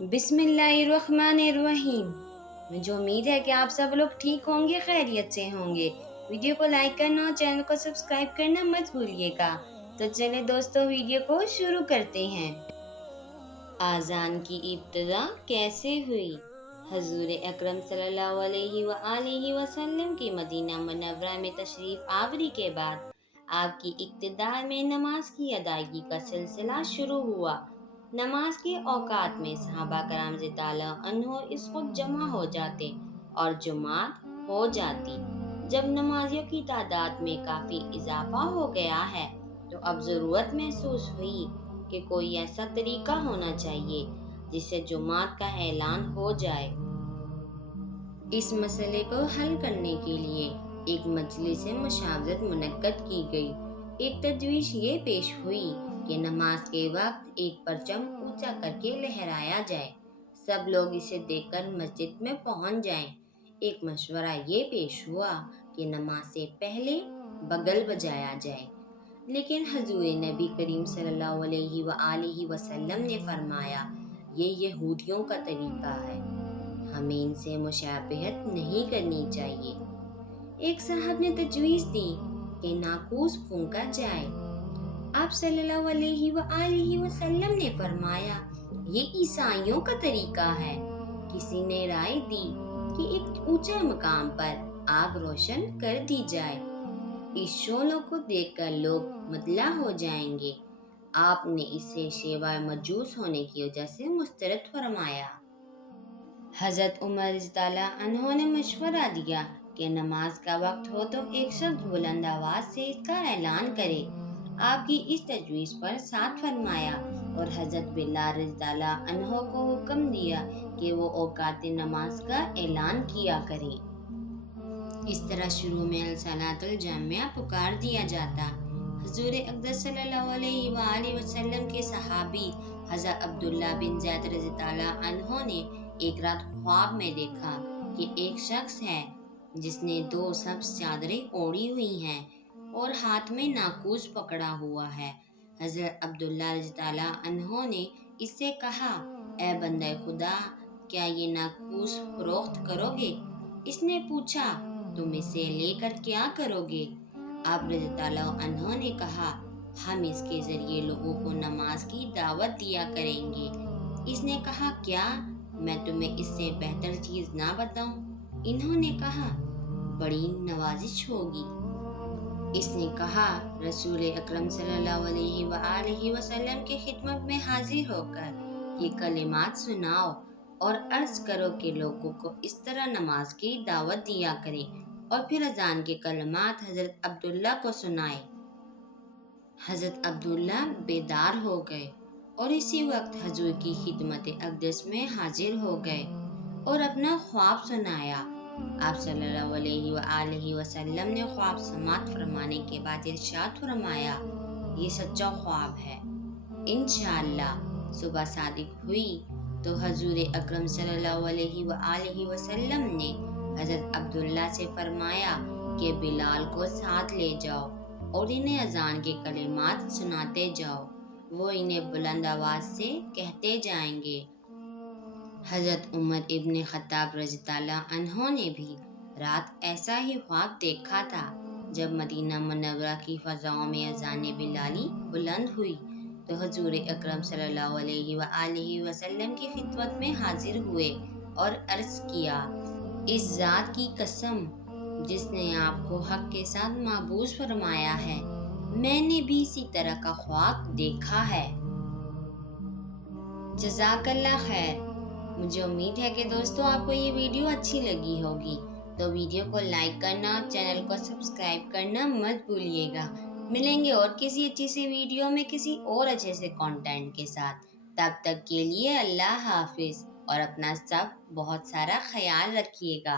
बिस्मिल्लाहिर्रहमानिर्रहीम। मुझे उम्मीद है कि आप सब लोग ठीक होंगे, खैरियत से होंगे। वीडियो को लाइक करना और चैनल को सब्सक्राइब करना मत भूलिएगा। तो चलें दोस्तों, वीडियो को शुरू करते हैं। आज़ान की इब्तिदा कैसे हुई? हजूर अकरम सल्लल्लाहु अलैहि वसल्लम की मदीना मुनव्वरा में तशरीफ़ आवरी के बाद आपकी इब्तिदा में नमाज की अदायगी का सिलसिला शुरू हुआ। नमाज के औकात में सहाबा कराम रज़ियल्लाहु अन्हु इस वक्त जमा हो जाते और जुमात हो जाती। जब नमाजियों की तादाद में काफ़ी इजाफा हो गया है तो अब ज़रूरत महसूस हुई कि कोई ऐसा तरीका होना चाहिए जिससे जुमात का ऐलान हो जाए। इस मसले को हल करने के लिए एक मजलिस मशावरत मुनक्कद की गई। एक तजवीज़ ये पेश हुई कि नमाज के वक्त एक परचम ऊंचा करके लहराया जाए, सब लोग इसे देखकर मस्जिद में पहुंच जाएं। एक मशवरा ये पेश हुआ कि नमाज से पहले बगल बजाया जाए, लेकिन हजूर नबी करीम सल्लल्लाहु अलैहि वसल्लम ने फरमाया, ये यहूदियों का तरीका है, हमें इनसे मुशाबहत नहीं करनी चाहिए। एक साहब ने तजवीज़ दी कि नाकूस फूंका जाए। आप सल्लल्लाहु अलैहि वसल्लम ने फरमाया, ये ईसाइयों का तरीका है। किसी ने राय दी कि एक ऊंचे मकाम पर आग रोशन कर दी जाए, इस शोलों को देखकर लोग मतला हो जाएंगे। आपने इसे शेवा मजूस होने की वजह से मुस्तरद फरमाया। हज़रत उमर रज़ियल्लाहु अन्हु ने मशवरा दिया कि नमाज का वक्त हो तो एक शख्स बुलंद आवाज से इसका ऐलान करे। आपकी इस तजवीज़ पर साथ फरमाया और हज़रत बिलाल रज़ियल्लाहु अन्हु को हुक्म दिया कि वो औकात नमाज का ऐलान किया करे। इस तरह शुरू में सलातुल जामिया पुकार दिया जाता। हुज़ूर अक़दस सल्लल्लाहु अलैहि वसल्लम के सहाबी हज़रत अब्दुल्ला बिन ज़ैद रज़ियल्लाहु अन्हु ने एक रात ख्वाब में देखा कि एक शख्स है जिसने दो सब्ज़ चादरें ओढ़ी हुई हैं और हाथ में नाकूस पकड़ा हुआ है। हज़रत अब्दुल्ला रज़ियल्लाहु अन्हु ने इससे कहा, ए बंदे खुदा, क्या ये नाकूस फरोख्त करोगे? इसने पूछा, तुम इसे लेकर क्या करोगे? आप रज़ियल्लाहु अन्हु ने कहा, हम इसके जरिए लोगों को नमाज की दावत दिया करेंगे। इसने कहा, क्या मैं तुम्हें इससे बेहतर चीज ना बताऊं? इन्होंने कहा, बड़ी नवाजिश होगी। इसने कहा, रसूल अकरम सल्लल्लाहु अलैहि वसल्लम की खिदमत में हाजिर होकर ये कलिमात सुनाओ और अर्ज करो कि लोगों को इस तरह नमाज की दावत दिया करें, और फिर अजान के कलिमात हज़रत अब्दुल्ला को सुनाए। हज़रत अब्दुल्ला बेदार हो गए और इसी वक्त हजूर की खिदमत अक़दस में हाजिर हो गए और अपना ख्वाब सुनाया। आप सल्लल्लाहु अलैहि वसल्लम ने ख्वाब समात फरमाने के बाद इरशाद फरमाया, ये सच्चा ख्वाब है। इंशाअल्लाह सुबह सादिक हुई तो हजूर अकरम सल्लल्लाहु अलैहि वसल्लम ने हज़रत अब्दुल्ला से फरमाया कि बिलाल को साथ ले जाओ और इन्हें अजान के कलिमात सुनाते जाओ, वो इन्हें बुलंद आवाज से कहते जाएंगे। हज़रत उमर इब्न खत्ताब रज़ियल्लाहु अन्हु ने भी रात ऐसा ही ख्वाब देखा था। जब मदीना मुनव्वरा की फ़ज़ाओं में अज़ान बिलाली बुलंद हुई तो हजूर अकरम सल्लल्लाहु अलैहि वसल्लम की खिदमत में हाजिर हुए और अर्ज़ किया, इस ज़ात की कसम जिसने आपको हक के साथ महबूस फरमाया है, मैंने भी इसी तरह का ख्वाब देखा है। जज़ाकल्लाह खैर। मुझे उम्मीद है कि दोस्तों आपको ये वीडियो अच्छी लगी होगी, तो वीडियो को लाइक करना, चैनल को सब्सक्राइब करना मत भूलिएगा। मिलेंगे और किसी अच्छी सी वीडियो में किसी और अच्छे से कंटेंट के साथ। तब तक के लिए अल्लाह हाफिज़ और अपना सब बहुत सारा ख्याल रखिएगा।